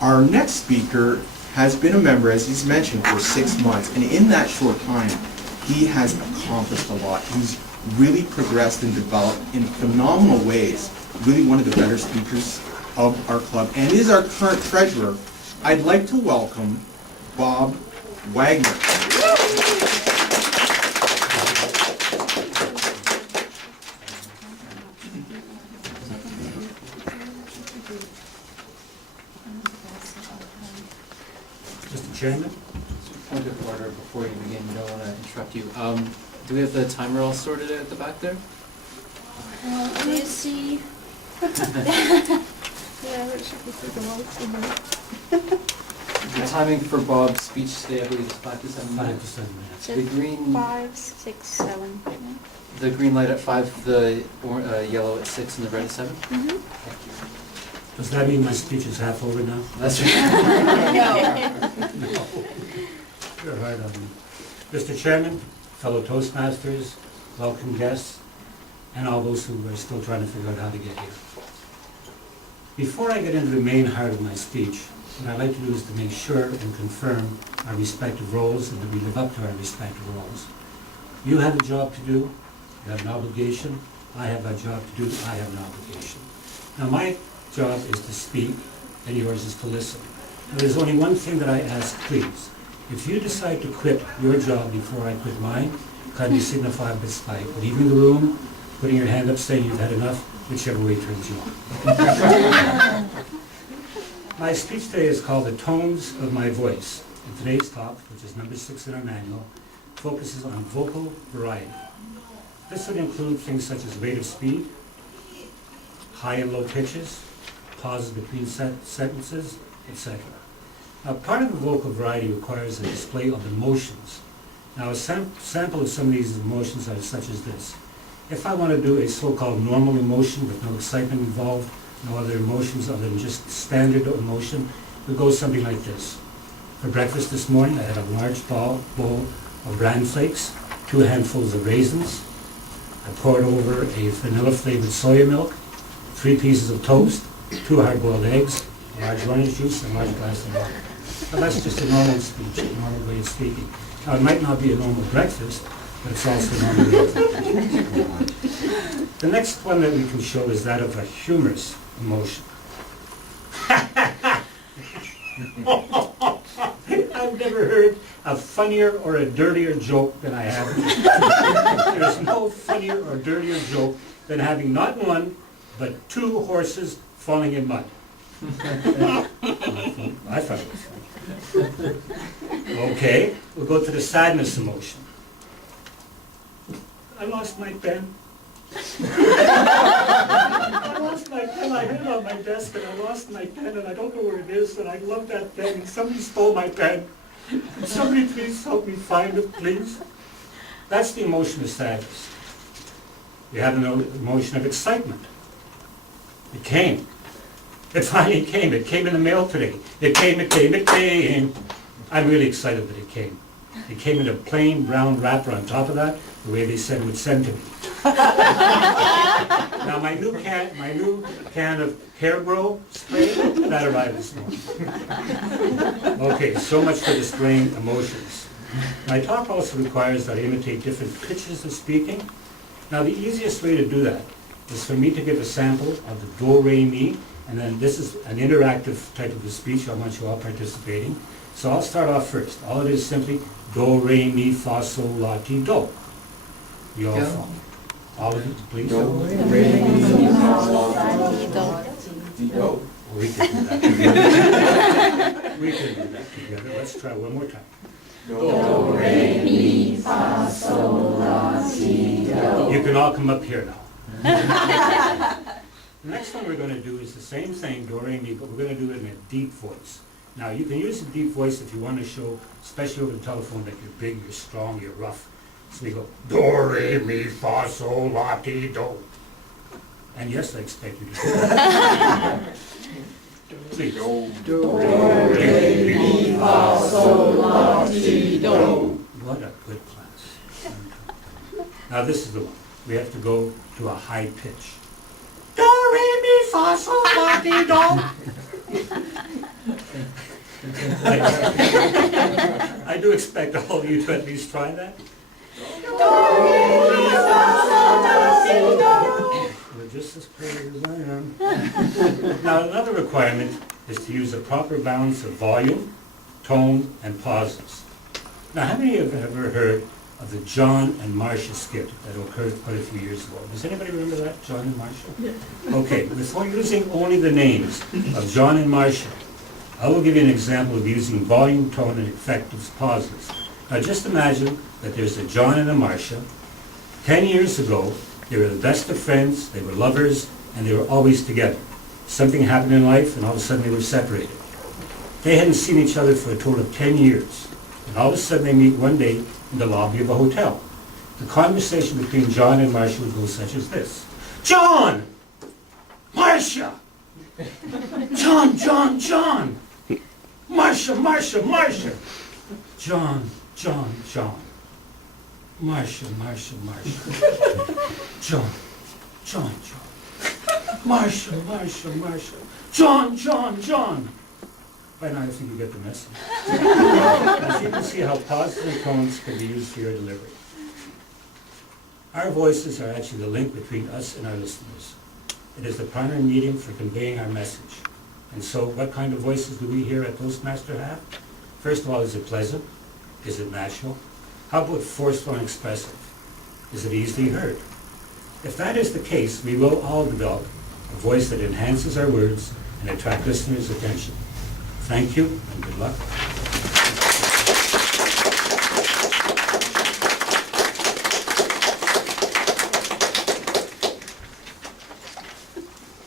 Our next speaker has been a member, as he's mentioned, for 6 months, and in that short time, he has accomplished a lot. He's really progressed and developed in phenomenal ways. Really one of the better speakers of our club, and is our current treasurer. I'd like to welcome Bob Wagner. Mr. Chairman? Point of order before you begin, we don't want to interrupt you. Do we have the timer all sorted out at the back there? Let me see. Yeah, it should be through the walls. The timing for Bob's speech today, I believe, is 5 to 7 5 to minutes. 7 minutes. The green, 5, 6, 7. the green light at 5, the yellow at 6, and the red at 7? Mm-hmm. Thank you. Does that mean my speech is half over now? That's right. No. You're hard on me. Mr. Chairman, fellow Toastmasters, welcome guests, and all those who are still trying to figure out how to get here. Before I get into the main heart of my speech, what I'd like to do is to make sure and confirm our respective roles and that we live up to our respective roles. You have a job to do, you have an obligation, I have a job to do, I have an obligation. Now my job is to speak, and yours is to listen. Now, there's only one thing that I ask, please. If you decide to quit your job before I quit mine, kindly signify this by leaving the room, putting your hand up saying you've had enough, whichever way turns you on. My speech today is called The Tones of My Voice. And today's talk, which is number 6 in our manual, focuses on vocal variety. This would include things such as rate of speed, high and low pitches, pauses between sentences, etc. Now, part of the vocal variety requires a display of emotions. Now, a sample of some of these emotions are such as this. If I want to do a so-called normal emotion with no excitement involved, no other emotions other than just standard emotion, it would go something like this. For breakfast this morning, I had a large bowl of bran flakes, 2 handfuls of raisins. I poured over a vanilla-flavored soya milk, 3 pieces of toast, 2 hard-boiled eggs, a large orange juice, and a large glass of water. Now, that's just a normal speech, a normal way of speaking. Now, it might not be a normal breakfast, but it's also a normal way of speaking. The next one that we can show is that of a humorous emotion. I've never heard a funnier or a dirtier joke than I have. There's no funnier or dirtier joke than having not 1, but 2 horses falling in mud. I thought it was funny. Okay, we'll go to the sadness emotion. I lost my pen. I lost my pen. I had it on my desk and I lost my pen and I don't know where it is and I love that pen and somebody stole my pen. Somebody please help me find it, please. That's the emotion of sadness. You have an emotion of excitement. It came. It finally came. It came in the mail today. It came. I'm really excited that it came. It came in a plain brown wrapper on top of that, the way they said it would send to me. Now my new can of hair grow spray, that arrived this morning. Okay, so much for displaying emotions. My talk also requires that I imitate different pitches of speaking. Now the easiest way to do that is for me to give a sample of the do, re, mi, and then this is an interactive type of a speech. I want you all participating. So I'll start off first. All it is simply do, re, mi, fa, sol, la, ti, do. You all follow. All of you, please. Do, re, mi, fa, sol, la, ti, do. We can do that together. We can do that together. Let's try one more time. Do, re, mi, fa, sol, la, si, do. You can all come up here now. The next one we're going to do is the same thing, do, re, mi, but we're going to do it in a deep voice. Now, you can use a deep voice if you want to show, especially over the telephone, that you're big, you're strong, you're rough. So we go, do, re, mi, fa, sol, la, ti, do. And yes, I expect you to do that. Please. do, re, mi, fa, sol, la, si, do. What a good class. Now this is the one. We have to go to a high pitch. Do, re, mi, fa, sol, la, ti, do. I do expect all of you to at least try that. We're just as clear as I am. Now, another requirement is to use a proper balance of volume, tone, and pauses. Now, how many of you have ever heard of the John and Marcia skit that occurred quite a few years ago? Does anybody remember that, John and Marcia? Okay, before using only the names of John and Marcia, I will give you an example of using volume, tone, and effective pauses. Now, just imagine that there's a John and a Marcia. 10 years ago, they were the best of friends, they were lovers, and they were always together. Something happened in life, and all of a sudden they were separated. They hadn't seen each other for a total of 10 years. And all of a sudden they meet one day in the lobby of a hotel. The conversation between John and Marcia would go such as this. John! Marcia! John, John, John! Marcia, Marcia, Marcia! John, John, John. Marcia, Marcia, Marcia. John, John, John. Marcia, Marcia, Marcia. John, John, John. By now I think you get the message. As you can see how pauses and tones can be used for your delivery. Our voices are actually the link between us and our listeners. It is the primary medium for conveying our message. And so what kind of voices do we here at Toastmaster have? First of all, is it pleasant? Is it natural? How about forceful and expressive? Is it easily heard? If that is the case, we will all develop a voice that enhances our words and attract listeners' attention. Thank you and good luck.